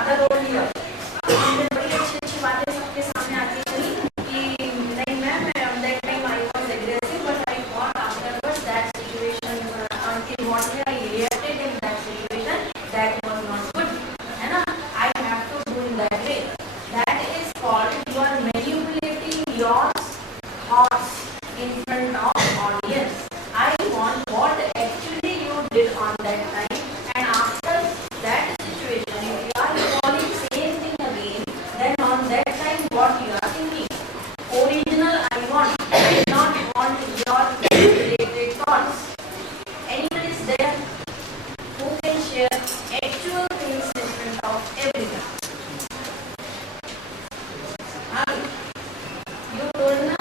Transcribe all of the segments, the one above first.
Father role here, बड़ी अच्छी अच्छी बातें सबके सामने आती रही कि नहीं ma'am, that time I was aggressive but I got afterwards that situation until what I reacted in that situation that was not good, है ना. I have to do in that way. That is called you are manipulating your thoughts in front of audience. I want what actually you did on that time, and after that situation if you are recalling same thing again, then on that time what you are thinking. Original I want, I not want your manipulated thoughts. Anyone is there who can share actual things in front of everyone? You told na?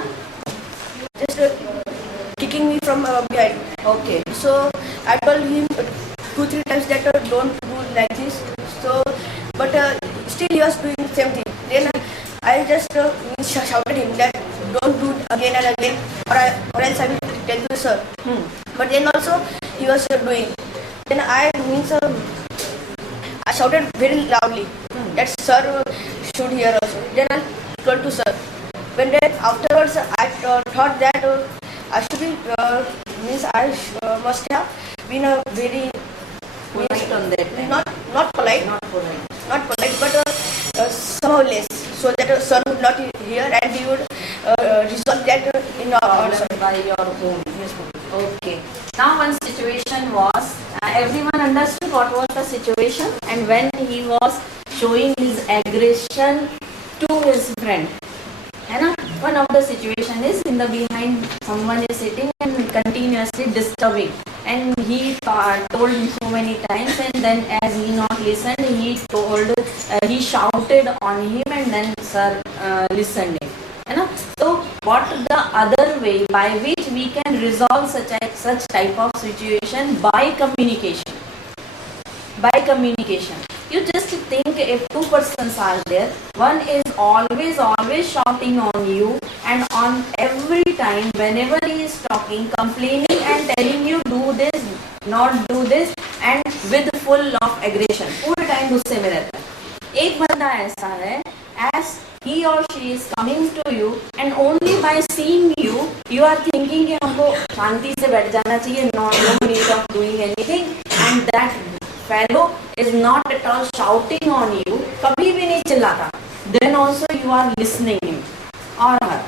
Just kicking me from behind. Okay. So I told him 2-3 times that don't do like this. So, but still he was doing the same thing. Then I just shouted him that don't do it again and again, or else I will tell you, sir. But then also he was doing. Then I shouted very loudly that sir should hear also. Then I told to sir. When then afterwards I thought that I should be must have been a very Polite on that time. not polite, but somehow less, so that sir would not hear and he would resolve that in our By your home. Yes, ma'am. Okay. Now one situation was, everyone understood what was the situation, and when he was showing his aggression to his friend, है ना. One of the situation is in the behind someone is sitting and continuously disturbing, and he told him so many times, and then as he not listened, he shouted on him, and then sir listened him, है ना. So what the other way by which we can resolve such type of situation? By communication. By communication. You just think if two persons are there, one is always shouting on you, and on every time whenever he is talking, complaining and telling you do this, not do this, and with full of aggression, पूरे time गुस्से में रहता है. एक बंदा ऐसा है, as he or she is coming to you and only by seeing you, you are thinking कि हमको शांति से बैठ जाना चाहिए, no need of doing anything, and that fellow is not at all shouting on you, कभी भी नहीं चिल्लाता, then also you are listening him or her.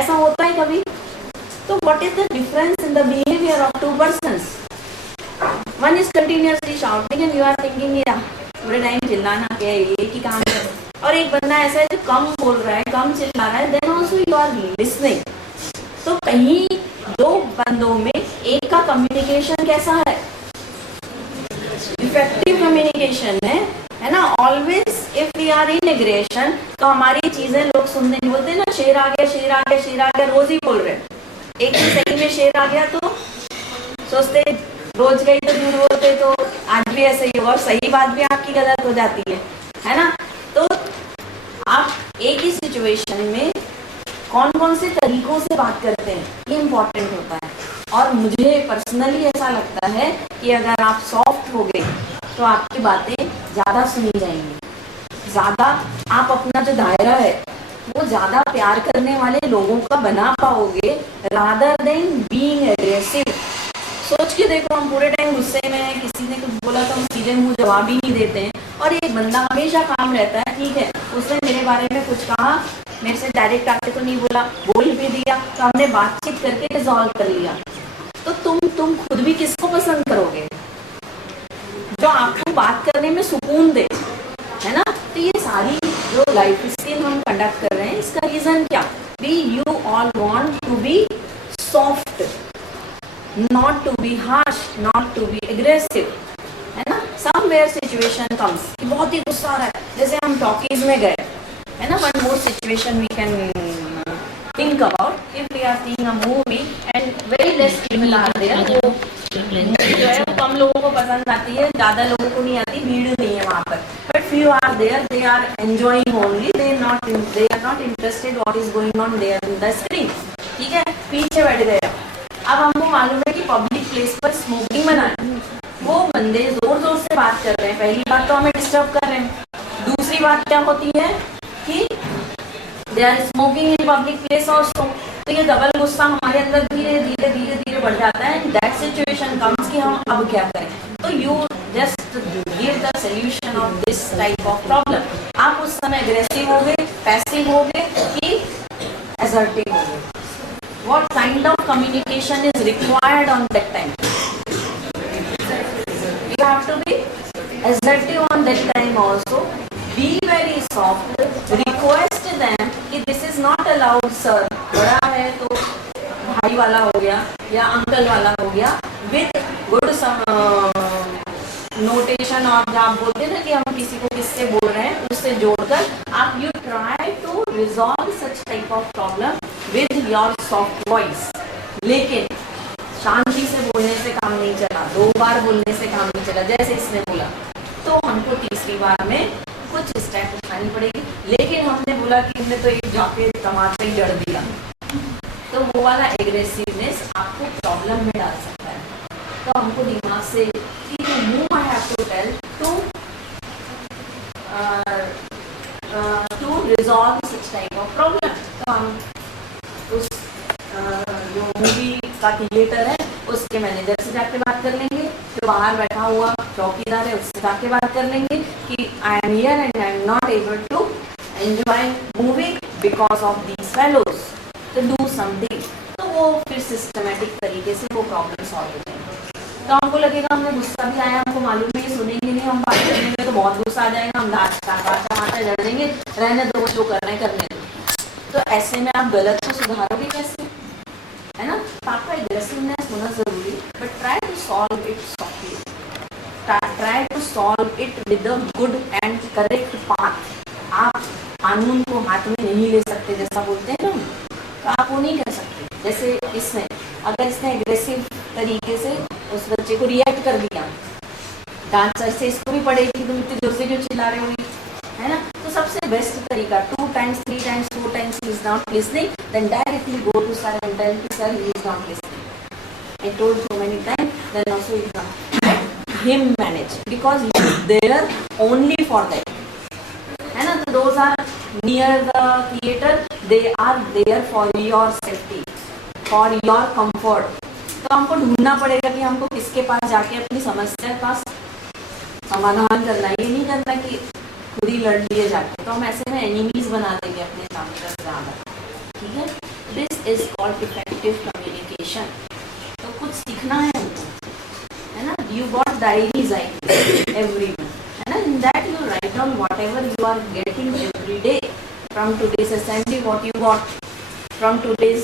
ऐसा होता है कभी? तो what is the difference in the behavior of two persons? One is continuously shouting and you are thinking yeah पूरे टाइम चिल्लाना क्या है, ये की काम है. और एक बंदा ऐसा है जो कम बोल रहा है, कम चिल्ला रहा है, then also you are listening. तो कहीं दो बंदों में एक का कम्युनिकेशन कैसा है? इफेक्टिव कम्युनिकेशन है ना. Always if we are in aggression, तो हमारी चीजें लोग सुनने नहीं, बोलते ना शेर आ गया, शेर आ गया, शेर आ गया, रोज ही बोल रहे हैं. एक दिन सही में शेर आ गया तो सोचते रोज गई तो झूठ बोलते, तो आज भी ऐसे ही होगा, और सही बात भी आपकी गलत हो जाती है ना. तो आप एक ही सिचुएशन में कौन कौन से तरीकों से बात करते हैं, ये इम्पोर्टेंट होता है. और मुझे पर्सनली ऐसा लगता है कि अगर आप सॉफ्ट हो गए तो आपकी बातें ज़्यादा सुनी जाएंगी, ज़्यादा आप अपना जो दायरा है वो ज़्यादा प्यार करने वाले लोगों का बना पाओगे, रादर देन बीइंग एग्रेसिव. सोच के देखो, हम पूरे टाइम गुस्से में हैं, किसी ने कुछ बोला तो हम सीधे मुंह जवाब ही नहीं देते हैं, और एक बंदा हमेशा काम रहता है, ठीक है उसने मेरे बारे में कुछ कहा, मेरे से डायरेक्ट आके तो नहीं बोला, बोल भी दिया, तो हमने बातचीत करके रिजॉल्व कर लिया. तो तुम खुद भी किसको पसंद करोगे? जो आपको बात करने में सुकून दे, है ना. तो ये सारी जो लाइफ स्किल हम कंडक्ट कर रहे हैं, इसका रीजन क्या? We you all want to be soft, not to be harsh, not to be aggressive, है ना. समवेयर सिचुएशन कम्स, बहुत ही गुस्सा आ रहा है, जैसे हम टॉकीज में गए, है ना. One more situation we can think about, if we are seeing a movie and very less people are there, वो जो है वो कम लोगों को पसंद आती है, ज़्यादा लोगों को नहीं आती, भीड़ नहीं है वहाँ पर, but few are there, they are enjoying only, they are not interested what is going on there in the screen. ठीक है, पीछे बैठ गए. अब हमको मालूम है कि पब्लिक प्लेस पर स्मोकिंग मना है, वो बंदे जोर जोर से बात कर रहे हैं, पहली बात तो हमें डिस्टर्ब कर रहे हैं, दूसरी बात क्या होती है कि they are smoking in public place also, तो ये डबल गुस्सा हमारे अंदर धीरे धीरे धीरे धीरे बढ़ जाता है। एंड दैट सिचुएशन कम्स कि हम अब क्या करें, तो you just give the solution of this type of problem. आप उस समय अग्रेसिव हो गए, पैसिव हो गए कि असर्टिव हो गए। What kind of communication is required on that time? You have to be assertive on that time also. Be very soft. Request them कि this is not allowed, sir. बड़ा है तो भाई वाला हो गया या अंकल वाला हो गया, with good नोटेशन। और आप बोलते हैं ना कि हम किसी को किससे बोल रहे हैं, उससे जोड़कर आप you try to resolve such type of problem with your soft voice. लेकिन शांति से बोलने से काम नहीं चला, 2 बार बोलने से काम नहीं चला, जैसे इसने बोला, तो हमको तीसरी बार में कुछ स्टेप उठानी पड़ेगी। लेकिन हमने बोला कि हमने तो एक जाके टमाटर ही जड़ दिया, तो वो वाला एग्रेसिवनेस आपको प्रॉब्लम में डाल सकता है। तो हमको दिमाग से whom I have to tell to resolve such type of problem। तो हम उस जो मूवी का थिएटर है उसके मैनेजर से जाके बात कर लेंगे, जो बाहर बैठा हुआ चौकीदार है उससे जाके बात कर लेंगे कि I am here and I am not able to enjoy movie because of these fellows, तो डू समथिंग। तो वो फिर सिस्टमेटिक तरीके से वो प्रॉब्लम सॉल्व हो जाएंगे। तो हमको लगेगा हमने गुस्सा भी आया, हमको मालूम है ये सुनेंगे नहीं, हम बात करेंगे तो बहुत गुस्सा आ जाएगा, हम टमाटर जड़ देंगे, रहने दो जो करना है करने दो। तो ऐसे में आप गलत को सुधारोगे कैसे, है ना। तो आपका एग्रेसिवनेस होना जरूरी, but try to solve it softly, try to solve it with a good and correct path. आप कानून को हाथ में नहीं ले सकते, जैसा बोलते हैं ना, तो आप वो नहीं कर सकते। जैसे इसमें अगर इसने एग्रेसिव तरीके से उस बच्चे को रिएक्ट कर दिया, डांट सर से इसको भी पड़ेगी, तुम इतनी जोर से क्यों चिल्ला रहे हो, है ना। तो सबसे बेस्ट तरीका 2 times 3 times 4 times he is not listening, then directly go to sir and tell sir he is not listening. I told so many times, then also you can let him manage because he is there only for that, है ना। तो those are near the theater, they are there for your safety, for your comfort। तो हमको ढूंढना पड़ेगा कि हमको किसके पास जाके अपनी समस्या का समाधान करना है, ये नहीं करना कि खुद ही लड़ लिए जाके, तो हम ऐसे में एनिमीज बना देंगे अपने सामने से ज़्यादा, ठीक है। This is called effective communication. तो कुछ सीखना है हमको, है ना। यू गॉट डायरीज एवरीवन, है ना, in that you write down what ever you are getting every day from today's assembly, what you got from today's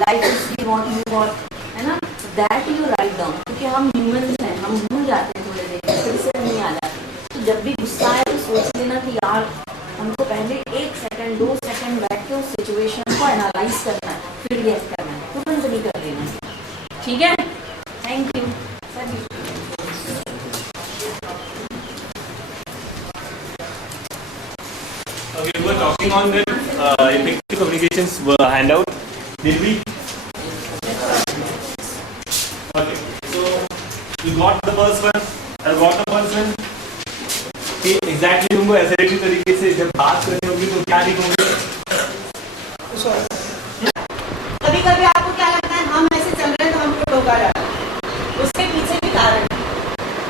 life history, what you got, है ना, दैट यू राइट डाउन। क्योंकि हम humans हैं, हम भूल जाते हैं थोड़े देर, फिर से नहीं आ जाते। तो जब भी गुस्सा आए तो सोच लेना कि यार हमको पहले 1 सेकंड 2 सेकंड बैठ के उस सिचुएशन को एनालाइज करना है, फिर रिएक्ट करना है, तुरंत नहीं कर लेना है, ठीक है। Thank you sir. Okay, we were talking on the effective communications handout. Did we? Okay, so you got the first one. I got the first one. कि exactly तुमको assertive तरीके से जब बात करनी होगी तो क्या लिखोगे? कभी-कभी आपको क्या लगता है हम ऐसे चल रहे हैं तो हमको टोका जा रहा है, उसके पीछे भी कारण है।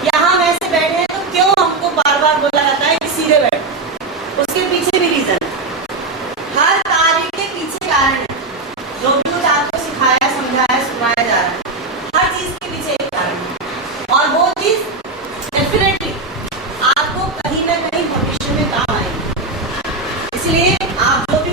या हम ऐसे बैठे हैं तो क्यों हमको बार-बार बोला जाता है कि सीधे बैठ, उसके पीछे भी रीजन है। हर कार्य के पीछे कारण है, जो भी कुछ आपको सिखाया समझाया सुनाया जा रहा है, हर चीज के पीछे एक कारण है, और वो चीज डेफिनेटली आपको कहीं ना कहीं भविष्य में काम आएगी। इसलिए आप जो भी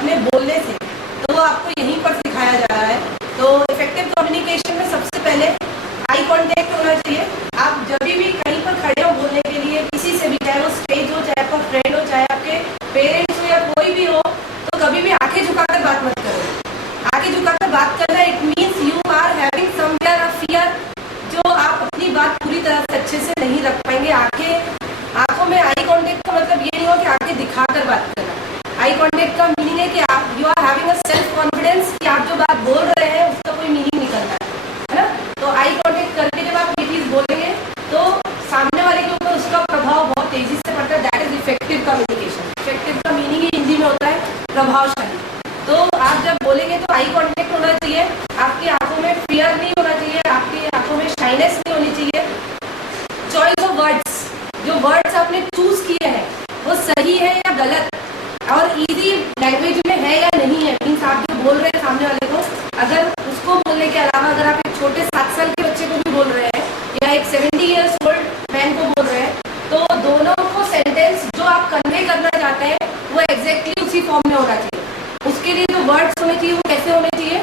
अपने बोलने से, तो वो आपको यहीं पर सिखाया जा रहा है। तो इफेक्टिव कम्युनिकेशन में सबसे पहले आई कांटेक्ट होना चाहिए। आप जब भी कहीं पर खड़े हो बोलने के लिए किसी से भी, चाहे वो स्टेज हो, चाहे आपका फ्रेंड हो, चाहे आपके पेरेंट्स हो या कोई भी हो, तो कभी भी आंखें झुकाकर बात मत करो। आंखें झुकाकर बात करना it means you are having somewhere a fear, जो आप अपनी बात पूरी तरह से अच्छे से नहीं रख पाएंगे। आंखों में आई कांटेक्ट का मतलब ये नहीं हो कि आंखें दिखाकर बात करना। आई कांटेक्ट का मीनिंग है कि आप you are having a self confidence कि आप जो बात बोल रहे हैं उसका कोई मीनिंग निकलता है ना। तो आई कांटेक्ट करके जब आप ये चीज़ बोलेंगे तो सामने वाले के ऊपर उसका प्रभाव बहुत तेजी से पड़ता है। That is effective communication. Effective का मीनिंग ही हिंदी में होता है प्रभावशाली। तो आप जब बोलेंगे तो आई कांटेक्ट होना चाहिए, आपकी आंखों में फियर नहीं होना चाहिए, आपकी आंखों में शाइनेस नहीं होनी चाहिए। चॉइस ऑफ वर्ड्स, जो वर्ड्स आपने चूज किए हैं वो सही है या गलत और इजी लैंग्वेज में है या नहीं है। मीन्स आप जो बोल रहे हैं सामने वाले को, अगर उसको बोलने के अलावा अगर आप एक छोटे 7 साल के बच्चे को भी बोल रहे हैं या एक 70 ईयर्स ओल्ड मैन को बोल रहे हैं, तो दोनों को सेंटेंस जो आप कन्वे करना चाहते हैं वो एग्जैक्टली उसी फॉर्म में होना चाहिए। उसके लिए जो वर्ड्स होने चाहिए वो कैसे होने चाहिए,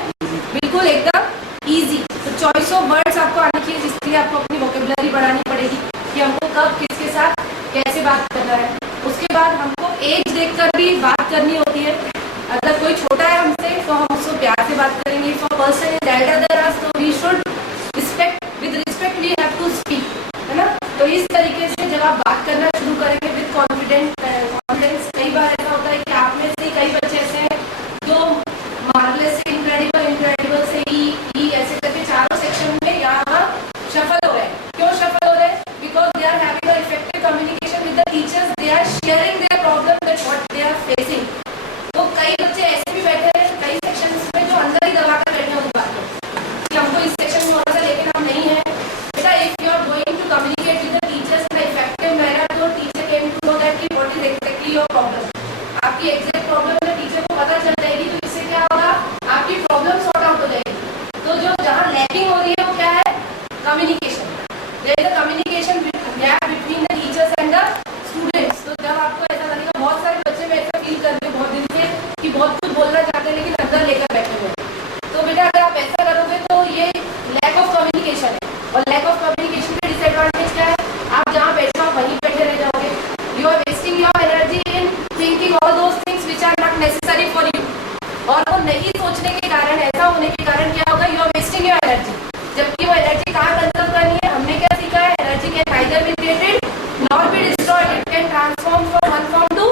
बिल्कुल एकदम ईजी। तो चॉइस ऑफ वर्ड्स आपको आनी चाहिए, जिसके लिए आपको अपनी वोकेबुलरी बढ़ानी पड़ेगी कि हमको कब किसके साथ कैसे बात करना है। उसके बाद हमको एज देखकर भी बात करनी होती है। अगर कोई छोटा है हमसे तो हम उसको प्यार से बात करेंगे। If a person is elder than us तो we should respect, with respect we have to speak, है ना। तो इस तरीके से जब आप बात करना शुरू करेंगे विद कॉन्फिडेंस, कई बार ऐसा होता है कि आप में से कई बच्चे ऐसे हैं जो मार्वलेस से इनक्रेडिबल, इनक्रेडिबल से ई ऐसे करके चारों सेक्शन में यहाँ शफल हो रहे हैं। क्यों शफल हो रहे हैं? Because they are having a effective communication with the teachers, they are sharing their problem that what they are facing. तो कई बच्चे ऐसे भी बैठे हैं कई सेक्शंस में जो अंदर ही दबा कर बैठे हैं उस बात को कि हमको इस सेक्शन में होना था लेकिन हम नहीं है। बेटा if you are going to communicate with the teachers in effective manner, तो teacher came to know that कि what is exactly your problem. आपकी एग्जैक्ट प्रॉब्लम में टीचर को पता चल जाएगी, तो इससे क्या होगा, आपकी प्रॉब्लम सॉर्ट आउट हो जाएगी। तो जो जहाँ लैकिंग हो रही है वो क्या है, communication. There is a communication gap between the teachers and the students. तो जब आपको ऐसा लगेगा, बहुत सारे बच्चे में ऐसा फील कर रहे हैं बहुत दिन से कि बहुत कुछ बोलना चाहते हैं लेकिन अंदर लेकर बैठे हुए हैं। तो बेटा अगर आप ऐसा करोगे तो ये लैक ऑफ कम्युनिकेशन है। और लैक ऑफ कम्युनिकेशन के डिसएडवांटेज क्या है, आप जहाँ बैठे हो वहीं बैठे रह जाओगे। You are wasting your energy in thinking all those things which are not necessary for you. और वो नहीं सोचने के कारण, ऐसा होने के कारण क्या होगा, you are wasting your energy. जबकि वो एनर्जी कहाँ कंजर्व करनी है, हमने क्या सीखा है, energy can neither be created nor be destroyed, it can transform from one form to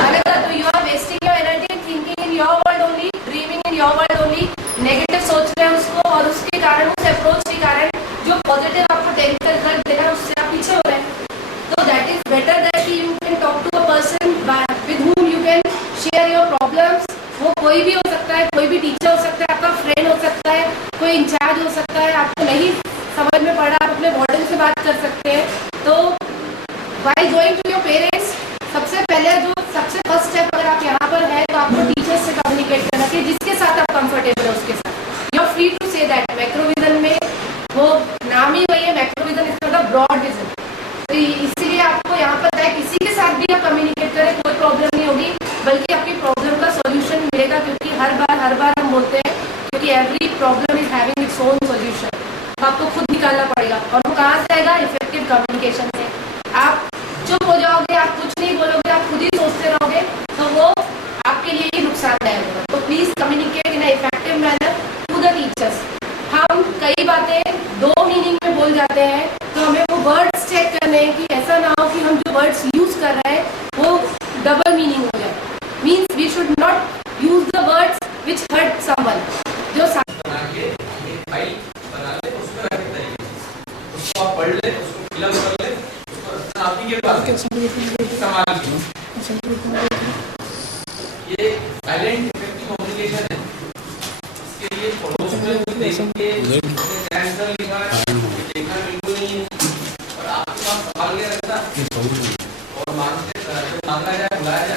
another. तो you are wasting your energy in thinking in your world only, dreaming in your world only, negative सोच रहे हैं उसको, और उसके कारण, उस approach के कारण जो पॉजिटिव आपको टेक्निकल रिजल्ट देना है उससे आप पीछे हो रहे हैं। तो that is better that you can talk to a person with whom you can share your problems। वो कोई भी हो सकता है, कोई भी टीचर हो सकता है, आपका फ्रेंड हो सकता है, कोई इंचार्ज हो सकता है, आपको नहीं समझ में पड़ा आप अपने वार्डन से बात कर सकते हैं। तो while going to your parents, सबसे पहले जो सबसे फर्स्ट स्टेप अगर आप यहाँ पर है तो आपको टीचर से कम्युनिकेट करना चाहिए, जिसके साथ आप कंफर्टेबल है उसके साथ। You are free to say that. Macrovision में वो नाम ही वही है, मैक्रोविजन इज मतलब ब्रॉड विजन। तो इसीलिए आपको यहाँ पर है किसी के साथ भी आप कम्युनिकेट करें कोई प्रॉब्लम नहीं होगी, बल्कि आपकी प्रॉब्लम का सॉल्यूशन मिलेगा। क्योंकि हर बार हम बोलते हैं क्योंकि every problem is having its own solution. तो आपको खुद निकालना पड़ेगा, और वो कहाँ से आएगा, इफेक्टिव कम्युनिकेशन से। आप चुप हो जाओगे, आप कुछ नहीं बोलोगे, आप खुद ही सोचते रहोगे, तो वो आपके लिए ही नुकसानदायक होगा। तो please communicate in effective manner to the teachers. हम कई बातें दो मीनिंग में बोल जाते हैं, तो हमें वो वर्ड्स चेक करने हैं कि ऐसा ना हो कि हम जो वर्ड्स यूज कर रहे हैं वो डबल मीनिंग हो जाए। Means we should not use the words which hurt someone. जो बना के फाइल बना ले, उसको रख तरीके से उसको आप पढ़ ले, उसको फिलअप कर ले, उसको आप ही के पास संभाल के। ये साइलेंट इफेक्टिव कम्युनिकेशन है। इसके लिए पड़ोस में कुछ देख के आंसर लिखा देखना बिल्कुल नहीं है, और आपके पास संभाल के रखना, और मांगना जाए बुलाया जाए